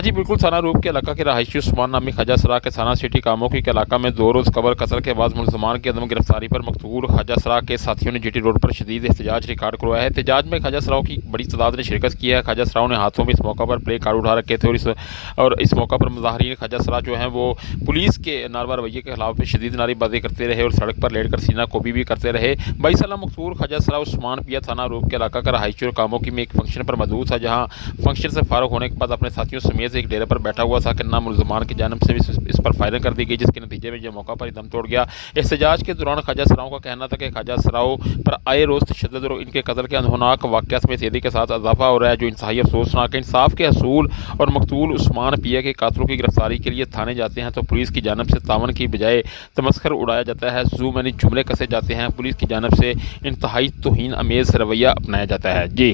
जी बिल्कुल, थाना रूप के इलाका के रहायशी उस्मान नामी ख्वाजा सराह के थाना सिटी कामों के इलाका में 2 रोज़ कबर कत्ल के बाद मुलजमान की अदम गिरफ्तारी पर मकतूल ख्वाजा सराह के साथियों ने जीटी रोड पर शदीद एहतजाज रिकॉर्ड करवाया है। एहतजाज में ख्वाजा सराह की बड़ी तादाद ने शिरकत की है। ख्वाजा सराह ने हाथों में इस मौका पर प्ले कार्ड उठा रखे थे और इस मौका पर मुजाहरीन ख्वाजा सराह जो हैं वो पुलिस के नारवा रवैये के खिलाफ शदीद नारेबाजी करते रहे और सड़क पर लेट कर सीना कोबी भी करते रहे। 22 साल मकतूल ख्वाजा सराह उस्मान पिया थाना रूप के इलाका का रहायशी और कामों की में एक फंक्शन पर मौजूद था, जहाँ फंक्शन से फारुग होने के बाद अपने साथियों समेत एक डेरे पर बैठा हुआ था कि ना मुलजमान की जानब से इस पर फायरिंग कर दी गई, जिसके नतीजे में यह मौका पर दम तोड़ गया। एहतजाज के दौरान ख्वाजा सराहों का कहना था कि ख्वाजा सराहों पर आए रोज़ तशद्दुद और इनके कत्ल के अनहोनाक वाक़यात में तेज़ी के साथ इजाफा हो रहा है, जो इंतहाई अफसोसनाक है। इंसाफ के हसूल और मकतूल उस्मान पिया के कातलों की गिरफ्तारी के लिए थाने जाते हैं तो पुलिस की जानब से तावन की बजाय तमस्खर उड़ाया जाता है, ज़ूम यानी जुमले कसे जाते हैं, पुलिस की जानब से इंतहाई तौहीन अमेज़ रवैया अपनाया जाता है। जी।